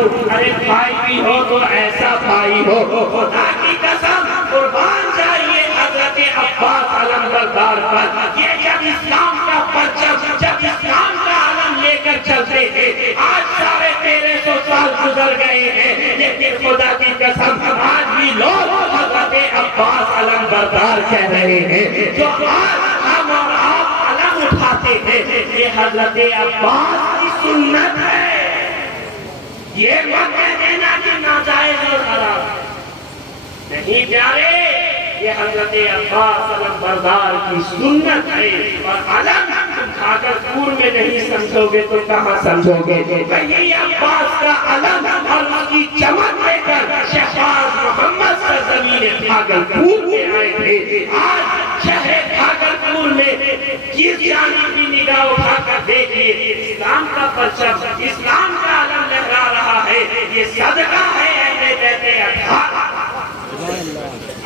ہوں، ارے بھائی بھی ہو تو ایسا بھائی ہو، خدا کی قسم قربان جائیے حضرت عباس علمبردار پر۔ یہ جب اسلام کا پرچم، جب اسلام کا علم لے کر چلتے ہیں، آج سارے 1300 سال گزر گئے ہیں، لیکن خدا کی قسم آج بھی لوگ حضرت عباس علمبردار کہہ رہے ہیں۔ جو آج ہم اور آپ علم اٹھاتے ہیں، یہ حضرت عباس کی سنت ہے۔ یہ مت کہہ دینا کہ ناجائز اور حرام نہیں پیارے، یہ حضرت عباس علمبردار کی سنت ہے۔ اور علم تم بھاگلپور میں نہیں سمجھو گے تو کہاں سمجھو گے؟ یہی عباس کا علم اور اس کی چمک لے کر شہباز محمد سرزمین بھاگلپور میں آئے تھے۔ آج شہر بھاگلپور میں جس جانب کی نگاہ اٹھا کر دیکھیے، اسلام کا پرچم، اسلام کا علم لہرا رہا ہے۔ یہ صدقہ ہے اہل بیت اطہار۔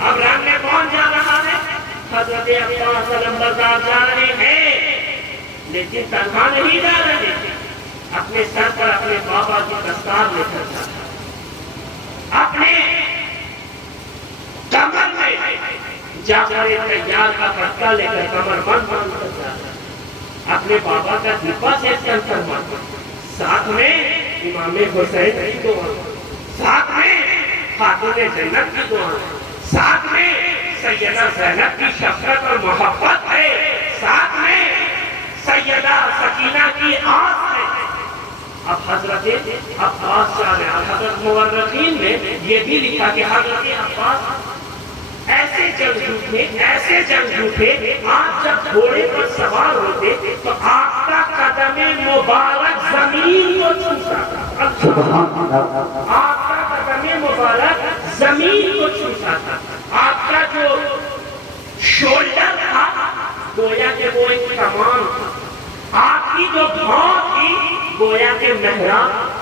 اب رنگ میں کون جا رہا ہے؟ حضرت عباس علمبردار جا رہے ہیں، لیکن تنہا نہیں جا رہے، اپنے سر پر اپنے بابا کی دستار لے کر جا رہے، اپنے کمر میں جعفر طیار کا پٹکا لے کر کمر بند کر جا رہے، اپنے بابا کا جبہ سے فرمان، ساتھ میں امام حسین کی دعا، ساتھ میں خاتون جنت کی دعا، ساتھ میں سیدہ زینب کی شفقت اور محبت ہے، ساتھ میں سیدہ سکینہ کی آس ہے۔ اب حضرت عباس جا رہے ہیں۔ حضرت مورخین میں یہ بھی لکھا کہ حضرت عباس ایسے جنگجو تھے، آج جب گھوڑے پر سوار ہوتے تو آپ کا قدم مبارک زمین کو چھوتا تھا۔ آپ کا قدم مبارک زمین کو چھوتا تھا۔ آپ کا جو شولڈر تھا گویا کہ وہ ایک کمان تھا، آپ کی جو بھاؤں تھی گویا کہ محراب۔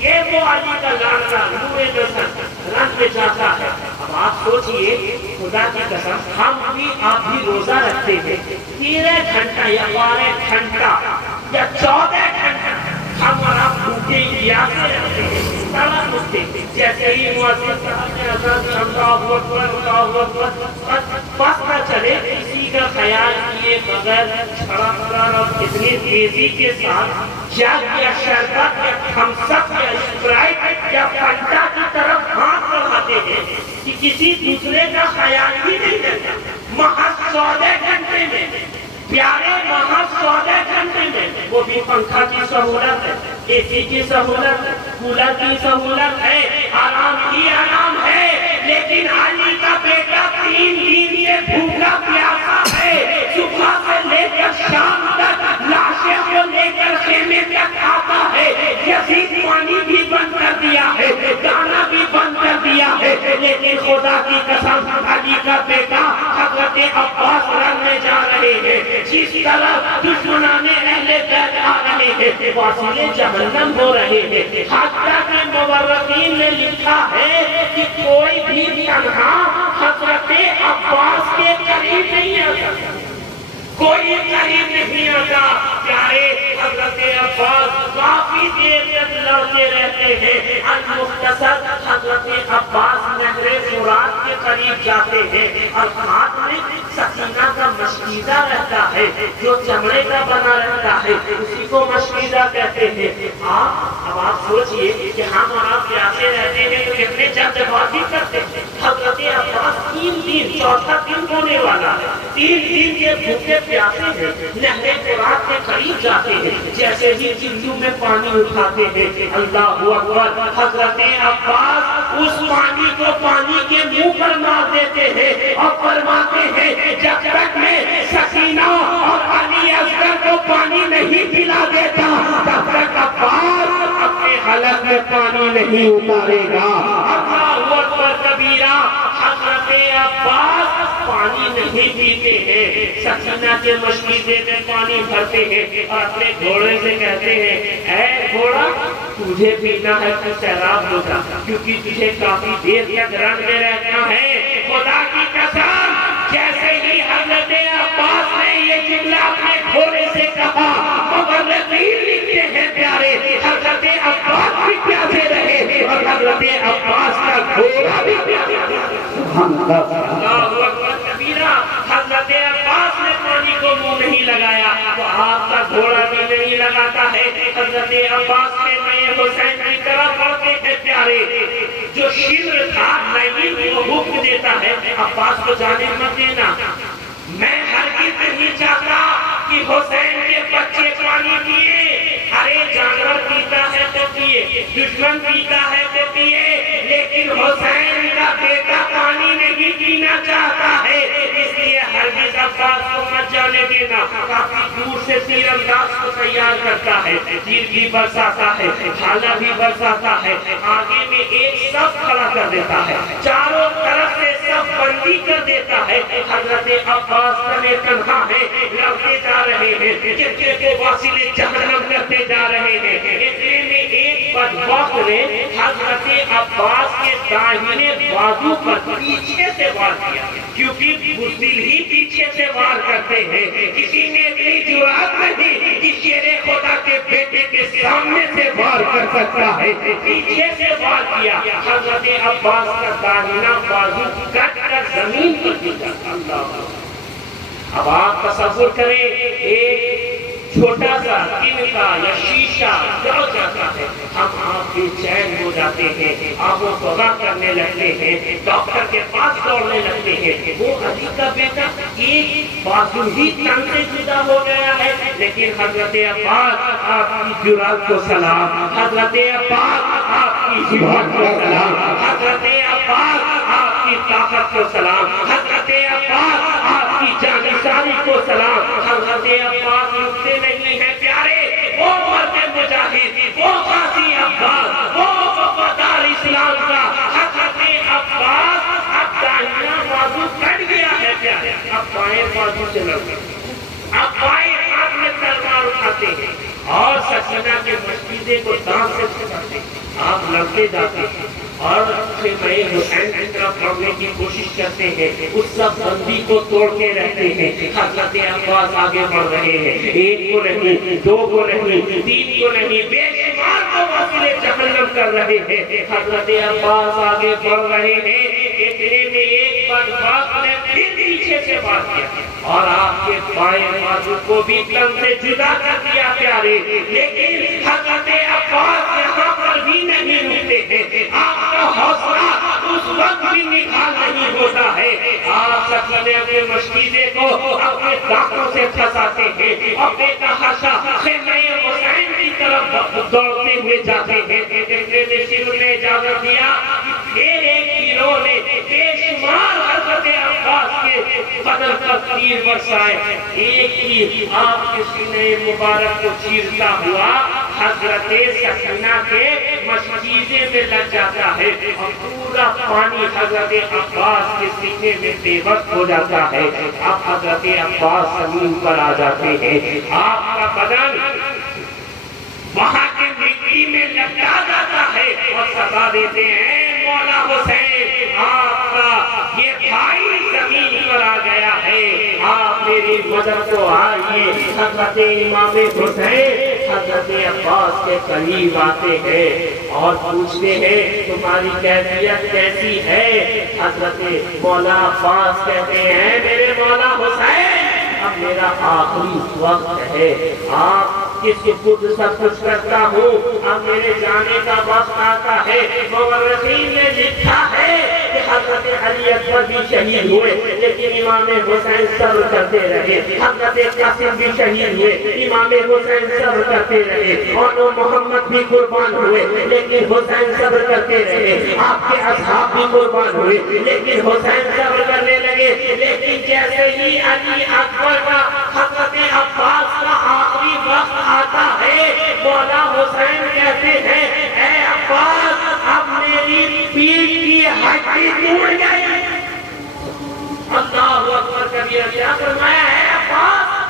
یہ وہ علی کا لاڈلا نور جسد رنگ میں جاتا ہے۔ اب آپ سوچئے خدا کی قسم ہم بھی آپ بھی روزہ رکھتے ہیں 13 گھنٹہ یا 12 گھنٹہ یا 14 گھنٹہ ہم اور آپ بھوکے پیاسے رہتے ہیں، تڑپ اٹھتے ہیں۔ جیسے ہی مؤذن صاحب نے اذان دی اللہ اکبر بس نہ چلے، کسی کا خیال کیے بغیر چھڑا اور اتنی تیزی کے ساتھ جگ یا شربت یا تھمس اپ یا اسپرائٹ یا فانٹا کی طرف ہاتھ بڑھاتے ہیں کہ کسی دوسرے کا خیال ہی نہیں رہتا۔ محض 14 گھنٹے میں پیارے، محض 14 گھنٹے میں، وہ بھی پنکھا کی سہولت ہے، اے سی کی سہولت ہے، کولر کی سہولت ہے، آرام ہی آرام ہے، لیکن علی کا بیٹا 3 دن سے بھوکا پیاسا ہے، صبح سے لے کر شام تک لاشیں کو لے کر خیمے تک آتا ہے۔ یزید پانی بھی بند کر دیا ہے، دانا بھی بند کر دیا ہے، لیکن خدا کی قسم علی کا بیٹا حضرت عباس رنگ میں جا رہے ہیں۔ جس طرح دشمنان اہل بیت آ رہے ہیں، واسلے جہنم ہو رہے ہیں۔ حتیٰ کہ مورخین نے لکھا ہے کہ کوئی بھی تنہا حضرت عباس کے قریب نہیں آتا، کوئی قریب نہیں آتا۔ پیارے حضرت عباس کافی دیر تک لڑتے رہتے ہیں۔ المختصر حضرت عباس نہر فرات کے قریب جاتے ہیں اور ہاتھ میں سکینہ کا مشکیزہ رہتا ہے، جو چمڑے کا بنا رہتا ہے، اسی کو مشکیزہ کہتے ہیں۔ اب آپ سوچئے کہ ہم اور آپ پیاسے رہتے ہیں تو کتنے جلد بازی کرتے ہیں۔ حضرت عباس 3 دن، چوتھا دن ہونے والا ہے، 3 دن کے بھوکے پیاسے ہیں، نہر فرات کے قریب جاتے ہیں۔ جیسے ہی چلو میں پانی اٹھاتے ہیں، اللہ اکبر، حضرت عباس اس پانی کو پانی کے منہ پر مار دیتے ہیں اور فرماتے ہیں جب تک میں سکینہ اور علی اصغر کو پانی نہیں پلا دیتا تب تک عباس اپنے حلق میں پانی نہیں اتارے گا۔ اللہ اکبر کبیرہ، حضرت عباس پانی نہیں پیتے ہیں، سکینہ کے مشکیزے میں پانی بھرتے ہیں اور اپنے گھوڑے سے کہتے ہیں اے گھوڑا تجھے پینا ہے تو سیراب ہوگا، کیونکہ تجھے کافی دیر تک رنگ میں رہنا ہے۔ خدا کی قسم جیسے ہی حضرت عباس نے یہ جملہ اپنے گھوڑے سے کہا، مورخین لکھتے ہیں پیارے حضرت عباس بھی پیاسے اللہ اکبر کبیرہ، حضرت عباس نے پانی کو منہ نہیں لگایا تو آپ کا گھوڑا بھی نہیں لگاتا ہے۔ حضرت عباس نے میں حسین کی طرف بڑھتے ہیں پیارے، جو شیر تھا نہیں وہ حکم دیتا ہے عباس کو جانے مت دینا، میں ہرگز نہیں چاہتا کہ حسین کے بچے پانی پیے، ارے جانور پیتا ہے تو پیے، دشمن پیتا ہے تو پیے، لیکن حسین کا بیٹا پانی نہیں پینا چاہتا ہے، اس لیے ہرگز عباس کو مت جانے دینا۔ کافی دور سے تیر انداز کو تیار کرتا ہے، تیر بھی برساتا ہے، بھالا بھی برساتا ہے، آگے میں ایک صف کھڑا کر دیتا ہے، چاروں طرف سے صف بندی کر دیتا ہے۔ حضرت عباس تنے تنہا ہے، لڑتے جا رہے ہیں، چچے کو واصل جہنم کرتے جا رہے ہیں۔ اتنے میں ایک بدبخت نے حضرت عباس کے داہنے بازو پر پیچھے سے وار کیا، کیونکہ بزدل ہی پیچھے سے وار کرتے ہیں، کسی نے اتنی جرات نہیں کہ شیر خدا کے بیٹے کے سامنے سے وار کر سکتا ہے، پیچھے سے وار کیا، حضرت عباس کا داہنا بازو کٹ کر زمین پر گر گیا۔ اب آپ تصور کریں ایک چھوٹا سا تن کا یا شیشہ جل جاتا ہے، ہم آپ بے چین ہو جاتے ہیں، آب و ہوا کرنے لگتے ہیں، ڈاکٹر کے پاس دوڑنے لگتے ہیں۔ وہ علی کا بیٹا ایک بازو ہی تن سے جدا ہو گیا ہے، لیکن حضرت عباس آپ کی جرات کو سلام، حضرت عباس آپ کی ہمت کو سلام، حضرت عباس آپ کی طاقت کو سلام، حضرت عباس آپ کی جانشاری کو سلام۔ حضرت عباس رکتے نہیں ہیں پیارے، وہ مرد مجاہد، وہ غازی عباس، وہ وفادار اسلام کا حضرت عباس اب داہنا بازو کٹ گیا ہے پیارے، اب بائیں بازو سے لڑتے ہیں، اب بائیں ہاتھ میں تلوار اٹھاتے ہیں اور سکینہ کے مشکیزے کو دانت سے پھساتے ہیں، آپ لڑتے جاتے ہیں اور پھر میں حسین کی طرف بڑھنے کی کوشش کرتے ہیں، اس سب بندی کو توڑتے رہتے ہیں۔ حضرت عباس آگے بڑھ رہے ہیں، ایک کو نہیں، دو کو نہیں، تین کو نہیں، بے شمار کو وسیلے جہنم کر رہے ہیں۔ حضرت عباس آگے بڑھ رہے ہیں، اتنے میں ایک بدبخت نے پھر پیچھے سے وار کیا اور آپ کے بائیں بازو کو بھی تن سے جدا کر دیا پیارے، لیکن حضرت عباس یہاں پر بھی نہیں رکتے ہیں، آپ کا حوصلہ اس وقت بھی نکال نہیں ہوتا ہے، آپ سکینہ کے مشکیزے کو اپنے دانتوں سے پھنساتے ہیں اور بے تحاشا خیمہ حسین کی طرف دوڑتے ہوئے جاتے ہیں۔ اتنے میں شیر نے اجازت دیا، پھر ایک گروہ نے بے شمار حضرت عباس کے بدن پر تیر برسائے، ایک تیر آپ کے سینے مبارک کو چیرتا ہوا حضرت سکینہ کے مشکیزے میں لگ جاتا ہے اور پورا پانی حضرت عباس کے سینے میں بے وقت ہو جاتا ہے۔ اب حضرت عباس زمین پر آ جاتے ہیں، آپ کا بدن وہاں کے مٹی میں لپٹا جاتا ہے اور صدا دیتے ہیں مولا حسین، آپ کا یہ بھائی زمین پر آ گیا ہے، آپ میری مدد کو آئیے۔ حضرت امام حسین حضرت عباس کے قریب آتے ہیں اور پوچھتے ہیں تمہاری کیفیت کیسی ہے؟ حضرت مولا عباس کہتے ہیں میرے مولا حسین اب میرا آخری وقت ہے، آپ کس خود سب کچھ کرتا ہوں، اب میرے جانے کا وقت آتا ہے۔ مورخین نے لکھا ہے کہ حضرت علی اکبر بھی شہید ہوئے لیکن امام حسین صبر کرتے رہے، حضرت قاسم بھی شہید ہوئے، امام حسین صبر کرتے رہے، اور محمد بھی قربان ہوئے لیکن حسین صبر کرتے رہے، آپ کے اصحاب بھی قربان ہوئے لیکن حسین صبر کرنے لگے۔ لیکن جیسے ہی علی اکبر کا حضرت عباس کا آخری وقت آتا ہے، مولا حسین کہتے ہیں اے عباس اب میری پیٹھ کی ہڈی ٹوٹ گئی۔ اللہ اکبر کبیرہ، کیا فرمایا ہے عباس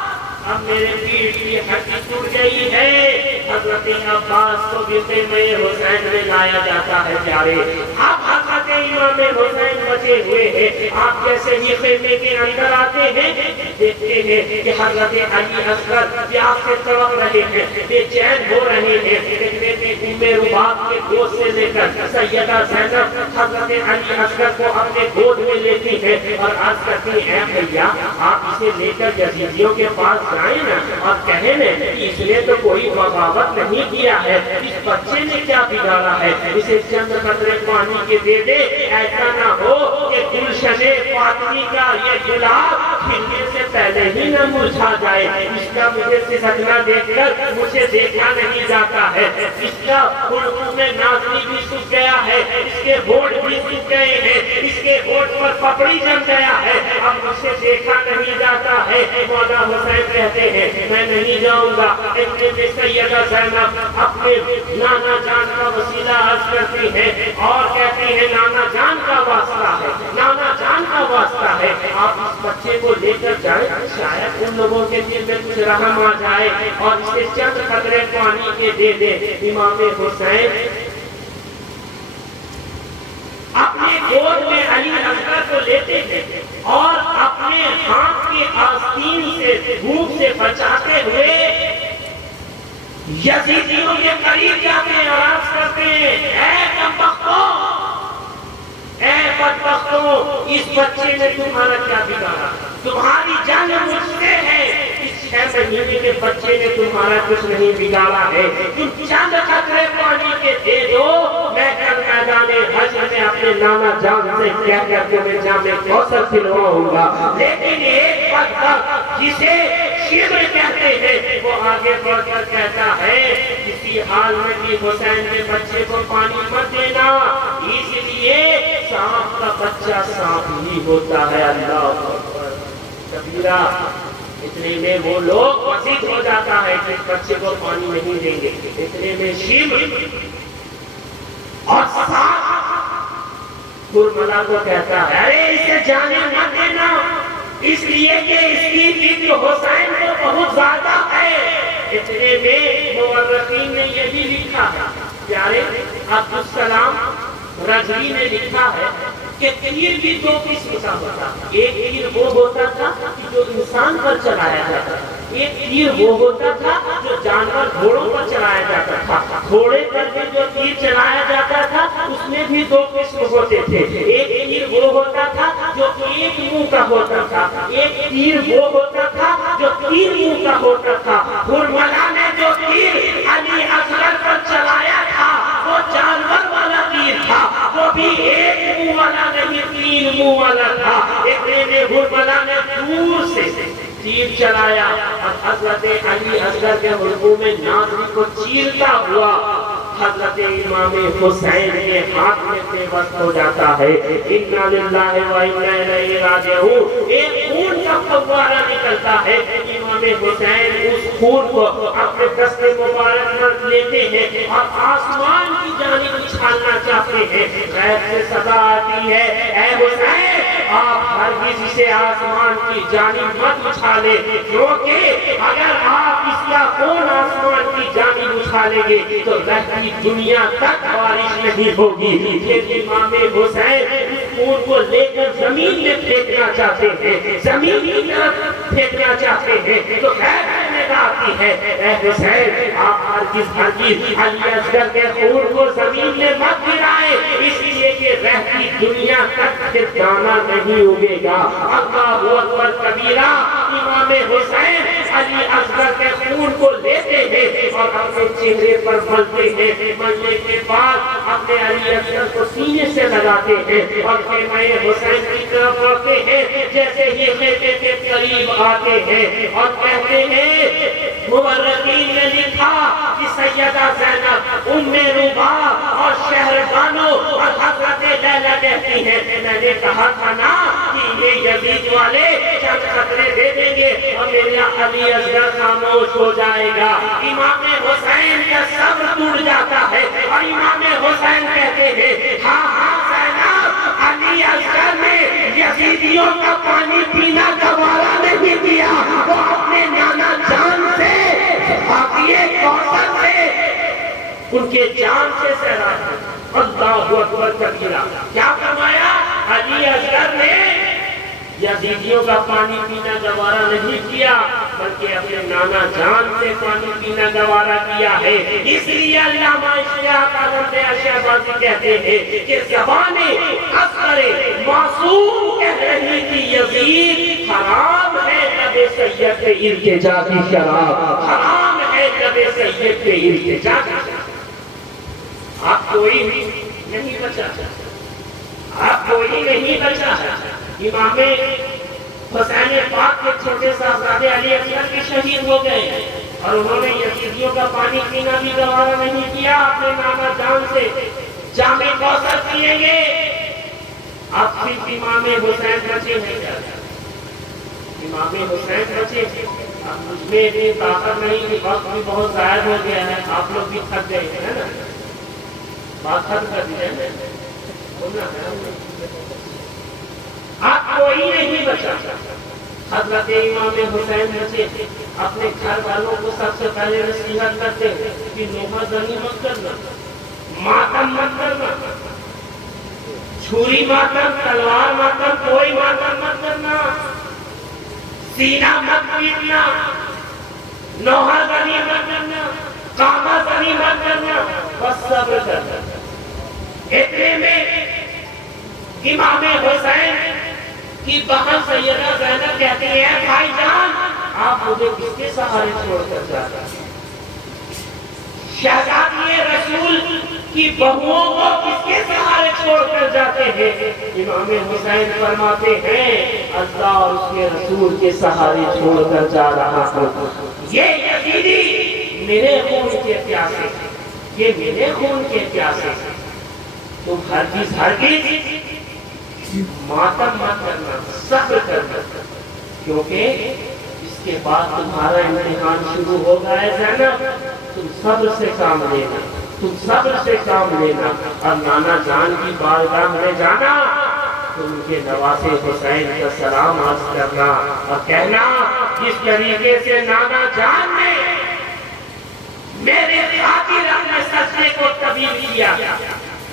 اب میرے پیٹھ کی ہڈی ٹوٹ گئی ہے۔ حضرت عباس کو بھی خیمہ حسین میں لایا جاتا ہے پیارے، اب حضرت کے امام حسین بچے ہوئے ہیں۔ آپ جیسے ہی خیمے کے اندر آتے ہیں دیکھتے ہیں کہ حضرت علی اصغر پیاس سے تڑپ رہے ہیں، بے چین ہو رہے ہیں۔ دیکھتے ہیں ام رباب کے گود سے لے کر سیدہ زینب حضرت علی اصغر کو اپنے گود میں لیتی ہے اور عرض کرتی ہے اے بھیا آپ اسے لے کر یزیدیوں کے پاس جائیں نا اور کہیں نا کہ اس نے تو کوئی بغاوت نہیں کیا ہے، اس بچے نے کیا بگاڑا ہے، اسے چند قطرے پانی کے دے دے، ایسا نہ ہو کہ گلشن فاطمی کا یہ گلاب کھلنے سے پہلے ہی نہ مرجھا جائے۔ اس کا مجھے سجدہ دیکھ کر مجھے دیکھا نہیں جاتا ہے، اس کا خلق میں نازلی بھی سوکھ گیا ہے، اس کے ہونٹ بھی سوکھ گئے ہیں، اس کے ہونٹ پر پپڑی جم گیا ہے، اب مجھے دیکھا نہیں جاتا ہے۔ مولا حسین کہتے ہیں میں نہیں جاؤں گا۔ اتنے میں سیدہ زینب اپنے نانا جان کا وسیلہ عرض کرتی ہیں اور کہتی ہیں نانا جان کا واسطہ ہے، نانا جان کا واسطہ ہے، آپ اس بچے کو لے کر جائیں، شاید ان لوگوں کے دل میں کچھ رحم آ جائے اور اسے چند قطرے پانی کے دے دے۔ امام حسین اپنے گود میں علی اصغر کو لیتے ہیں اور اپنے ہاتھ کے آستین سے دھوپ سے بچاتے ہوئے یزیدیوں کے قریب جاتے ہیں اور عرض کرتے ہیں اے بدبختوں، اے بدبختوں، اس بچے نے تمہارا کیا بگاڑا؟ تمہاری جان مجھ سے ہے، اس 6 مہینے کے بچے نے تمہارا کچھ نہیں بگاڑا ہے، تم چند قطرے پانی کے دے دو، میں کل میدان حج میں اپنے نانا جان سے کہہ کر کے میں جام کوثر پلواؤں گا۔ لیکن ایک بدبخت جسے شبر کہتے ہیں وہ آگے بڑھ کر کہتا ہے کسی حال میں بھی حسین کے بچے کو پانی مت دینا، اس لیے سانپ کا بچہ سانپ ہی ہوتا ہے۔ اللہ اکبر کبیرہ۔ اتنے میں وہ لوگ وسیع ہو جاتا ہے کہ اس بچے کو پانی نہیں دیں گے، اتنے میں شیب اور برملا کو کہتا ہے ارے اسے جانے مت دینا، اس لیے کہ اس کی فکر حسین کو بہت زیادہ ہے۔ اتنے میں مورخین نے یہ بھی لکھا ہے، پیارے عبدالسلام رضوی نے لکھا ہے کہ تیر بھی 2 قسم کا ہوتا ہے، ایک تیر وہ ہوتا تھا کہ جو انسان پر چلایا جاتا تھا، ایک تیر وہ ہوتا تھا جو جانور گھوڑوں پر چلایا جاتا تھا۔ گھوڑے پر بھی جو تیر چلایا جاتا تھا اس میں بھی 2 قسم ہوتے تھے، ایک تیر وہ ہوتا تھا جو ایک منہ کا ہوتا تھا، ایک تیر وہ ہوتا تھا جو 3 منہ کا ہوتا تھا۔ برملا نے جو تیر علی اصغر پر چلایا تھا وہ جانور والا تیر تھا، وہ بھی ایک منہ والا نہیں 3 منہ والا تھا۔ اتنے میں برملا نے دور سے تیر چلایا اور حضرت علی اصغر کے حلقوں میں ناظری کو چیرتا ہوا حضرت امام حسین کے ہاتھ میں پیوست ہو جاتا ہے۔ انا للہ و انا الیہ راجعون، ایک خون کا فوارہ نکلتا ہے۔ امام حسین اس خون کو اپنے دست مبارک میں لیتے ہیں اور آسمان کی جانب اچھالنا چاہتے ہیں۔ غیب سے صدا آتی ہے اے حسین آپ ہرگز اسے آسمان کی جانب مت اچھالے، کیونکہ اگر آپ اس کا خون آسمان کی جانب اچھالیں گے تو رہتی دنیا تک بارش نہیں ہوگی۔ پھر امام حسین اس خون کو لے کر زمین میں پھینکنا چاہتے ہیں، زمین کی طرف پھینکنا چاہتے ہیں تو خیر آتی ہے اے حسین آپ ہرگز علی اصغر کے خون کو زمین میں مت گرائیں، اس لیے کہ رہتی دنیا تک پھر دانا نہیں اگے گا۔ اللہ اکبر کبیرہ۔ امام حسین علی اصغر کے خون کو لیتے ہیں اور اپنے چہرے پر ملتے ہیں، ملنے کے بعد اپنے علی اصغر کو سینے سے لگاتے ہیں اور خیمہ حسین کی طرف بڑھتے ہیں۔ جیسے ہی خیمے کے قریب آتے ہیں اور کہتے ہیں مورخین نے لکھا کہ سیدہ زینب ام ربا اور شہربانو اور حضرت لیلا کہتی ہیں میں نے کہا تھا نا کہ یہ یزید والے چند قطرے دے دیں گے اور میرا علی اصغر خاموش ہو جائے گا۔ امام حسین کا صبر ٹوٹ جاتا ہے اور امام حسین کہتے ہیں ہاں ہاں زینب علی اصغر نے یزیدیوں کا پانی پینا گوارا نہیں کیا، وہ اپنے نانا جان سے باقیے کوثر سے ان کے جان سے سیراب۔ اللہ اکبر کبیرہ۔ کیا علی اصغر نے یزیدیوں کا پانی پینا گوارا نہیں کیا بلکہ اپنے نانا جان سے پانی پینا گوارا کیا ہے. اس لیے علامہ اشتیاق احمد شہبازی کہتے ہیں کہ زبان اصغر معصوم کہہ رہی تھی یزید حرام ہے جب سید پہ التجا کی شراب، حرام ہے جب سید پہ التجا کی شراب. آپ کوئی نہیں بچا، آپ کوئی نہیں بچا. امام حسین پاک کے چھوٹے صاحبزادے علی اصغر بھی شہید ہو گئے اور انہوں نے یزیدیوں کا پانی پینا بھی گوارا نہیں کیا. اپنے نانا جان سے جام کوثر پیئیں گے. اب صرف امام حسین بچے ہیں، امام حسین بچے. اب مجھ میں اتنی طاقت نہیں کہ وقت بھی بہت ظاہر ہو گیا ہے، آپ لوگ بھی تھک گئے ہیں نا، بات ختم کر دی ہے. آپ کوئی نہیں بچا. حضرت امام حسین بچے. اپنے گھر والوں کو سب سے پہلے نصیحت کرتے کہ نوحہ زنی مت کرنا، ماتم مت کرنا، چھری ماتم، تلوار ماتم، کوئی ماتم مت کرنا، سینہ مت پیٹنا، نوحہ زنی مت کرنا، کامہ زنی مت کرنا، بس صبر کرنا. اتنے میں امام حسین کی بہن سیدہ زینب کہتی ہے بھائی جان آپ مجھے کس کے سہارے چھوڑ کر جاتے ہیں؟ شہزادی رسول کی بہوؤں کو کس کے سہارے چھوڑ کر جاتے ہیں؟ امام حسین فرماتے ہیں اللہ اور اس کے رسول کے سہارے چھوڑ کر جا رہا ہوں. یہ یزیدی میرے خون کے پیاسے، یہ میرے خون کے پیاسے. تم ہرگز ماتم مت کرنا، صبر کرنا، کیونکہ اس کے بعد تمہارا امتحان شروع ہوگا ہے زینب. تم صبر سے کام لینا، تم صبر سے کام لینا اور نانا جان کی بارگاہ میں جانا، تم کے نواسے حسین کا سلام عرض کرنا اور کہنا جس طریقے سے نانا جان نے میرے خاطر اپنے سجدے کو تبدیل کیا،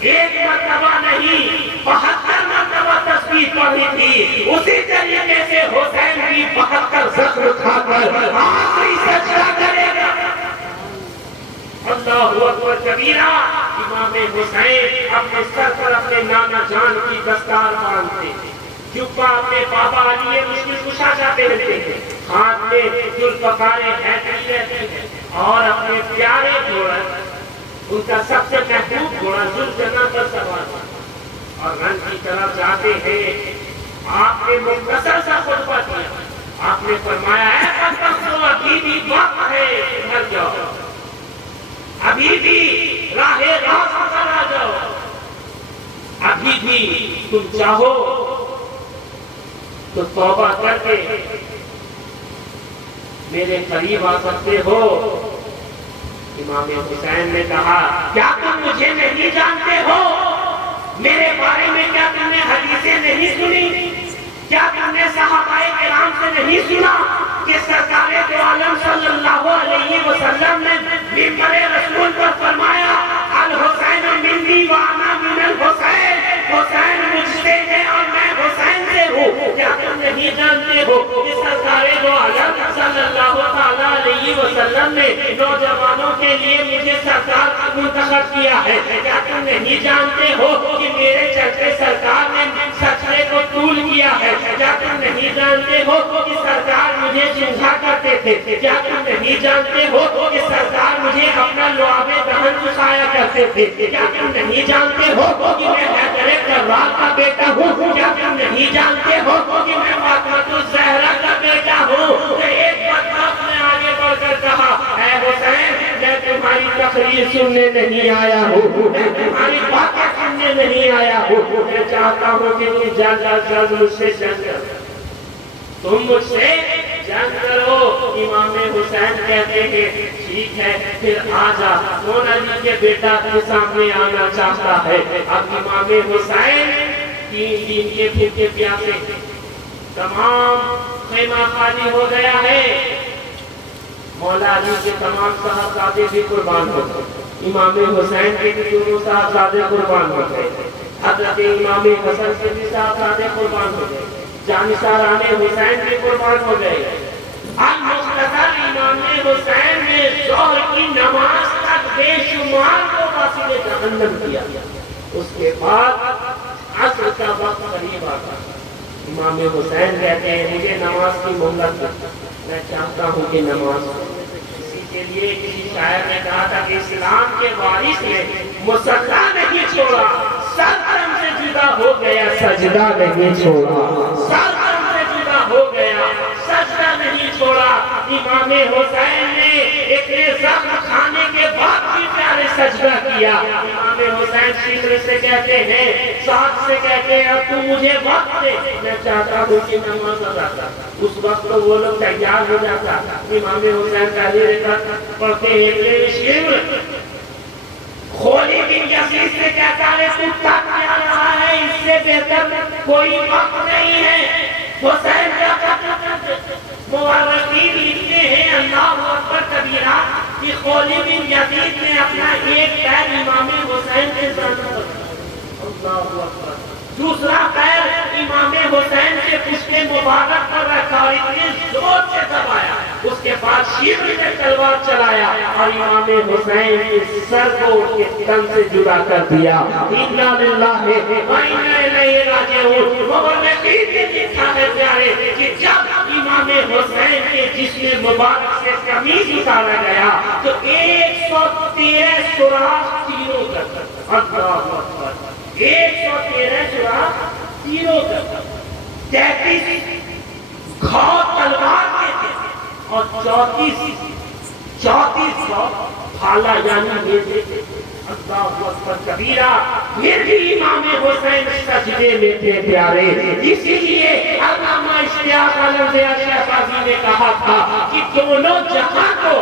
ایک مرتبہ نہیں 72 مرتبہ تسبیح پڑھی تھی، اسی طریقے سے حسین بھی 72 زخم کھا کر آخری سجدہ کرے گا. اللہ اکبر کبیرہ. امام حسین اپنے سر پر اپنے نانا جان کی دستار باندھتے، جبہ اپنے بابا علی مشکل کشا جاتے رہتے ہیں، ہاتھ میں ذوالفقار حیدری رہتے ہیں اور اپنے پیارے گھوڑا، ان کا سب سے محبوب گھوڑا ذوالجناح پر سوار اور رن کی طرف جاتے ہیں. آپ نے مختصر سا خطبہ دیا. آپ نے فرمایا ہے بدبختو ابھی بھی وقت ہے گھر جاؤ، ابھی بھی راہ راست پر آ جاؤ، ابھی بھی تم چاہو تو توبہ کر کے میرے قریب آ سکتے ہو. امام حسین نے کہا کیا تم مجھے نہیں جانتے ہو؟ میرے بارے میں کیا تم نے حدیثیں نہیں سنی؟ کیا تم نے صحابہ کرام سے نہیں سنا کہ سرکار دو عالم صلی اللہ علیہ وسلم نے ممبر رسول پر فرمایا الحسین منی وانا من الحسین، حسین مجھ سے ہے اور میں حسین سے ہوں. کیا تم نہیں جانتے ہو کہ سرکار دو عالم صلی اللہ علیہ وسلم نے نوجوانوں کے لیے مجھے سرکار منتخب کیا ہے؟ کیا تم نہیں جانتے ہو کہ میرے چلتے سرکار نے سجدے کو طول کیا ہے؟ کیا تم نہیں جانتے ہو کہ سرکار مجھے سمجھا کرتے تھے؟ کیا تم نہیں جانتے ہو کہ سرکار مجھے اپنا لعاب دہن چکھایا کرتے تھے؟ کیا تم نہیں جانتے ہو کہ میں حیدر کرار کا بیٹا ہوں؟ کیا تم نہیں جانتے ہو کہ میں فاطمہ الزہرا کا بیٹا ہوں؟ ایک بدبخت نے آگے بڑھ کر کہا اے حسین میں تمہاری تقریر سننے نہیں آیا ہوں، میں تمہاری باتیں سننے نہیں آیا ہوں، میں چاہتا ہوں کہ تم جلد از جلد مجھ سے جنگ کرو، تم مجھ سے جنگ کرو. امام حسین کہتے ہیں ٹھیک ہے پھر آجا. کون علی کے بیٹا کے سامنے آنا چاہتا ہے؟ اب امام حسین تین دن کے بھوکے پیاسے، تمام خیمہ خالی ہو گیا ہے، مولا علی کے تمام صاحبزادے بھی قربان ہو گئے، امام حسین کے بھی دونوں صاحبزادے قربان ہو گئے. حضرت امام حسن سے بھی صاحبزادے قربان ہو گئے، جانثاران حسین بھی قربان ہو گئے۔ المختصر امام حسین نے ظہر کی نماز تک بے شمار کو واصل جہنم کیا۔ اس کے بعد عصر کا وقت قریب آتا، امام حسین کہتے ہیں مجھے نماز کی مہلت دو، میں چاہتا ہوں کہ نماز ہو۔ اسی کے لیے کسی شاعر نے کہا تھا کہ اسلام کے وارث نے مصلی نہیں چھوڑا، سرکرم سے جدا ہو گیا سجدہ نہیں چھوڑا، سرکرم سے جدا ہو گیا سجدہ نہیں چھوڑا۔ امام حسین نے اتنے زخم کھانے کے بعد بھی پیارے سجدہ کیا۔ امام حسین شکر سے کہتے ہیں، ساتھ سے کہتے ہیں اب تو مجھے وقت دے، میں چاہتا ہوں کہ نماز ادا کر۔ اس وقت تو وہ لوگ تیار ہو جاتا، امام حسین پہلی رکعت پڑھتے ہیں شکر خولی بن یزید سے کہتا ہے تو تک آ رہا ہے، اس سے بہتر کوئی وقت نہیں ہے۔ حسین کیا کرتے مورخین لکھتے ہیں اللہ اکبر کبیرہ کہ خولی بن یزید نے اپنا ایک پیر امام حسین کے ساتھ اللہ اکبر، دوسرا پیر امام حسین کے پشت مبارک پر رکھا اور اتنے زور سے دبایا، اس کے بعد شیخ نے تلوار چلایا اور امام حسین کے سر کو ان کے تن سے جدا کر دیا۔ انا للہ و انا الیہ راجعون۔ مورخین نے لکھا ہے پیارے کہ جب امام حسین کے جسم مبارک سے قمیص اتارا گیا تو 113 سوراخ تیروں تک، اللہ اکبر، 113 سوراخ تیروں تک، 33 گھاؤ تلوار کے تھے اور 34 بھالا یعنی نیزے تھے۔ اللہ اکبر کبیرہ، پھر بھی امام حسین سجدے میں تھے پیارے۔ اسی لیے علامہ اشتیاق عالم زیاد شہبازی نے کہا تھا کہ دونوں جہاں کو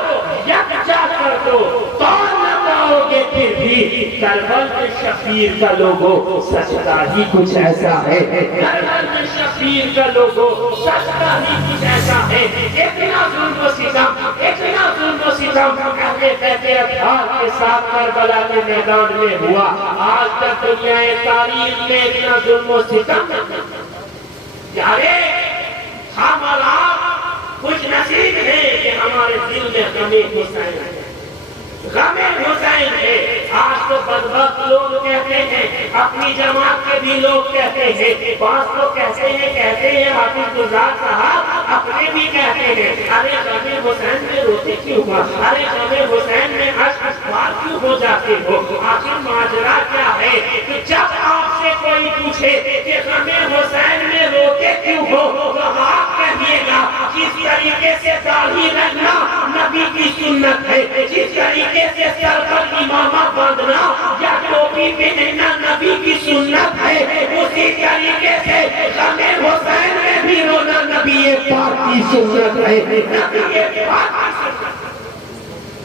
یکجا کر دو تو نہ پاؤ گے پھر بھی کربل میں شفیع کا لوگو سجدہ ہی کچھ ایسا ہے، کربل میں شفیع کا لوگو سجدہ ہی کچھ ایسا ہے۔ اتنا ظلم و ستم، اتنا ظلم و ستم اہل بیت اطہار کے ساتھ کربلا کے میدان میں ہوا، آج تک دنیا تاریخ میں اتنا ظلم و ستم یارے ہم اور آپ کچھ نصیب ہے کہ ہمارے دل میں غم حسین ہے، غم حسین ہے۔ آج تو بدبخت لوگ کہتے ہیں، اپنی جماعت کے بھی لوگ کہتے ہیں، بعض تو کہتے ہیں حافظ گلزار صاحب اپنے بھی کہتے ہیں ارے غم حسین میں روتے کیوں ہوا، ارے غم حسین میں اشک بار کیوں ہو جاتے ہو، آخر ماجرا کیا ہے؟ کہ جب آپ سے کوئی پوچھے کہ غم حسین میں روتے کیوں ہو تو آپ کہیے گا جس طریقے سے داڑھی رکھنا نبی کی سنت ہے، جس طریقے سے سر پر امامہ باندھنا یا ٹوپی پہننا نبی کی سنت ہے، اسی طریقے سے غم حسین میں بھی رونا نبی پاک کی سنت ہے، نبی پاک کی سنت ہے،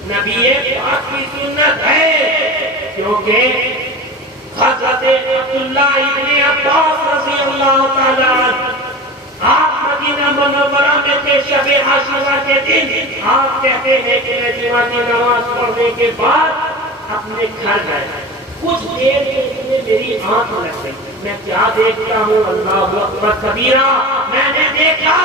نبی پاک کی سنت ہے۔ کیونکہ حضرت عبداللہ ابن عباس رضی اللہ تعالیٰ عنہ آپ مدینہ منورہ میں تھے، شب عاشورہ کے دن آپ کہتے ہیں کہ میں جمعہ کی نماز پڑھنے کے بعد اپنے گھر گئے، کچھ دیر میں میری آنکھ لگ گئی، میں کیا دیکھتا ہوں اللہ اکبر کبیرہ، میں نے دیکھا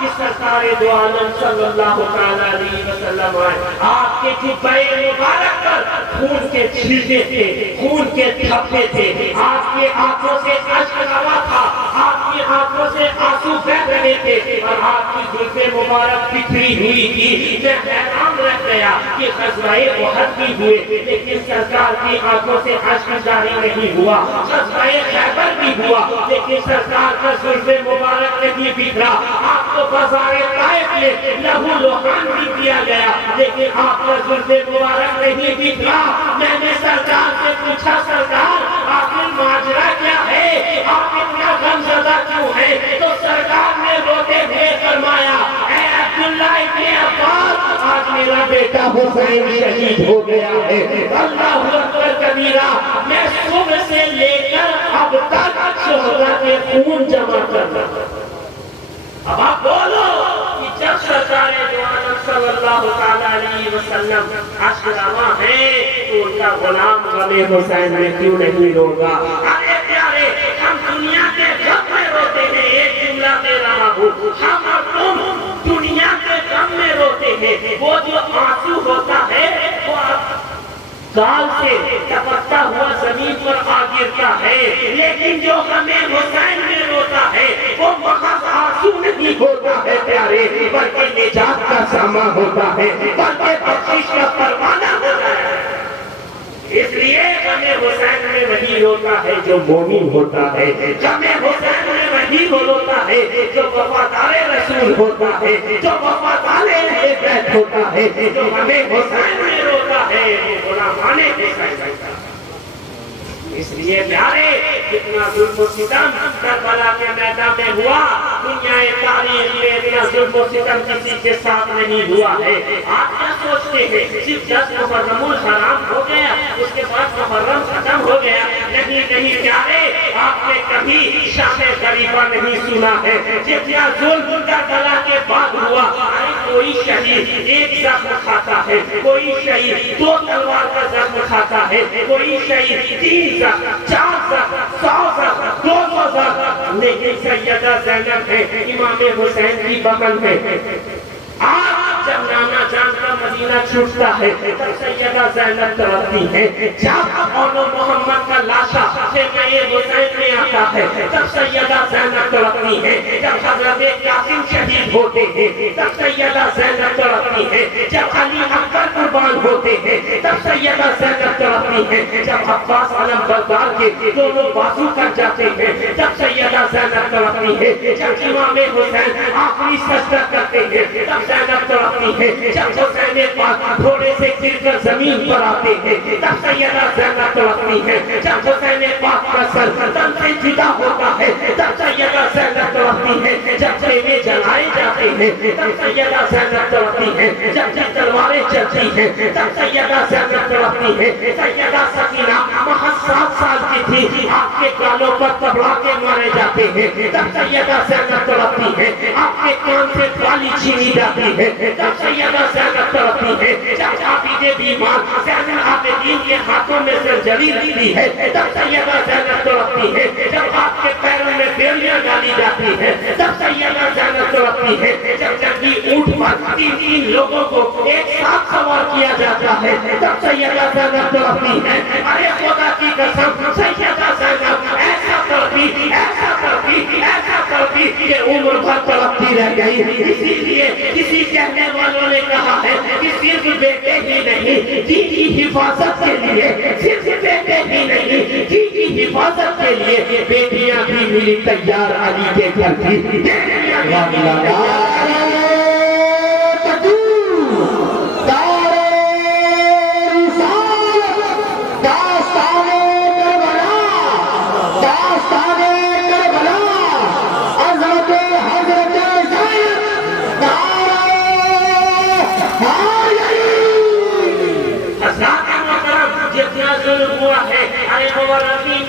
کہ سرکار دو عالم صلی اللہ علیہ وسلم آئے، آپ کے جبہ مبارک پر خون کے چھلکے تھے، خون کے تھپے تھے، آپ کے آنکھوں سے اشک روا تھا، آپ کی آنکھوں سے آنسو بہہ رہے تھے اور آپ کی زلفیں مبارک بکھری ہوئی تھی۔ میں حیران رہ گیا کہ غزوہ احد بھی ہوئے لیکن سرکار کی آنکھوں سے اشک جاری نہیں ہوا، غزوہ خیبر بھی ہوا لیکن سرکار کا زلف مبارک نہیں بکھرا، آپ کو بازار طائف میں لہو لہان بھی کیا گیا لیکن آپ کا زلف مبارک نہیں بکھرا۔ میں نے سرکار سے پوچھا سرکار آخر ماجرا کیا ہے، آپ اتنا غم زدہ کیوں ہے؟ تو سرکار نے روتے ہوئے فرمایا اے عبداللہ ابن عباس، آج میرا بیٹا حسین شہید ہو گیا ہے۔ اللہ اکبر کبیرہ، میں صبح سے لے کر اب تک شہداء کے خون جمع کر رہا ہوں۔ اب آپ بولو کہ جب سرکار دو عالم صلی اللہ علیہ وسلم اشک روا ہے تو ان کا غلام غم حسین میں کیوں نہیں روگا؟ ارے ہوں. ہم اور تم دنیا کے غم میں روتے ہیں, وہ جو آنسو ہوتا ہے وہ گال سے ٹپکتا ہوا زمین پر آ گرتا ہے, لیکن جو ہمیں حسین میں روتا ہے وہ محض آنسو نہیں ہوتا ہے پیارے, بلکہ نجات کا سامان ہوتا ہے, بلکہ بخشش کا پروانہ ہوتا ہے. اس لیے غم حسین میں وہی روتا ہے جو مومن ہوتا ہے, غم حسین میں وہی روتا ہے جو وفادار رسول ہوتا ہے, جو وفادار اہل بیت ہوتا ہے, جو غم حسین میں روتا ہے وہ غلامان حسین ہوتا ہے. اس لیے پیارے کتنا ظلم و ستم کربلا کے میدان میں ہوا, دنیا تاریخ میں اتنا ظلم و ستم کسی کے ساتھ نہیں ہوا ہے. آپ کیا سوچتے ہیں صرف 10 محرم الحرام ہو گیا اس کے بعد محرم ختم ہو گیا؟ نہیں نہیں پیارے, آپ نے کبھی شام غریبہ نہیں سنا ہے. جتنا ظلم کربلا کے بعد ہوا, کوئی شہید ایک زخم کھاتا ہے, کوئی شہید 2 تلوار کا زخم کھاتا ہے, کوئی شہید 3 زخم 4 زخم 100 زخم 200 زخم, لیکن سیدہ زینب ہے امام حسین کی بہن ہے. آج جب نانا جان کا مدینہ چھوٹتا ہے تب سیدہ زینب تڑپتی ہے, جب اولو محمد کا لاشا خیمہ حسین میں آتا ہے تب سیدہ زینب تڑپتی ہے, جب حضرت قاسم شہید ہوتے ہیں تب سیدہ زینب تڑپتی ہے, جب علی اکبر قربان ہوتے ہیں تب سیدہ زینب تڑپتی ہے, جب عباس علم بردار کے دونوں بازو کٹ جاتے ہیں تب سیدہ زینب تڑپتی ہے, جب امام حسین آخری سجدہ کرتے ہیں تب زینب تڑپتی ہے, جب حسین پاک گھوڑے سے گر کر زمین پر آتے ہیں تب سیدہ زینب تڑپتی ہے, جب حسین پاک کا سر تن سے جدا ہوتا ہے تب سیدہ زینب تڑپتی ہے, جب خیمے جلائے جاتے ہیں تب سیدہ زینب تڑپتی ہے, جب تلواریں چلتی ہیں تب سیدہ زینب تڑپتی ہے. سیدہ سکینہ محض 7 سال کی تھی, آپ کے گالوں پر تبڑا کے مارے جاتے ہیں تب سیدہ زینب تڑپتی ہے, آپ کے کان سے بالی چھینی جاتی ہے تب سیدہ زینب تڑپتی ہے, جب عابد بیمار زین العابدین کے ہاتھوں میں سرجری لگتی ہے تب سیدہ زینب تڑپتی ہے, جب آپ کے پیروں میں بیڑیاں ڈالی جاتی ہیں تب سیدہ زینب تڑپتی ہے, جب جنگی اونٹ پر 3 لوگوں کو ایک ساتھ سوار کیا جاتا ہے تب سیدہ زینب تڑپتی ہے. ارے خدا کی قسم سیدہ زینب ایسا تڑپی ایسا تڑپی ایسا تڑپی کہ عمر بھر تڑپتی رہ گئی. اسی لیے کسی کہنے والوں نے کہا ہے کہ صرف بیٹے ہی نہیں دین کی حفاظت کے لیے, صرف بیٹے ہی نہیں دین کی حفاظت کے لیے بیٹیاں بھی ملی تیار علی کے گھر کی.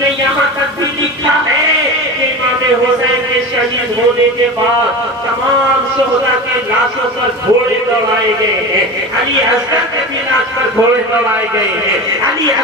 نے یہاں تک بھی لکھا ہے کہ امام حسین کے شہید ہونے کے بعد تمام شہداء کے لاشوں پر گھوڑے دوڑائے گئے ہیں, علی اصغر کے بھی لاش پر گھوڑے دوڑائے گئے ہیں, علی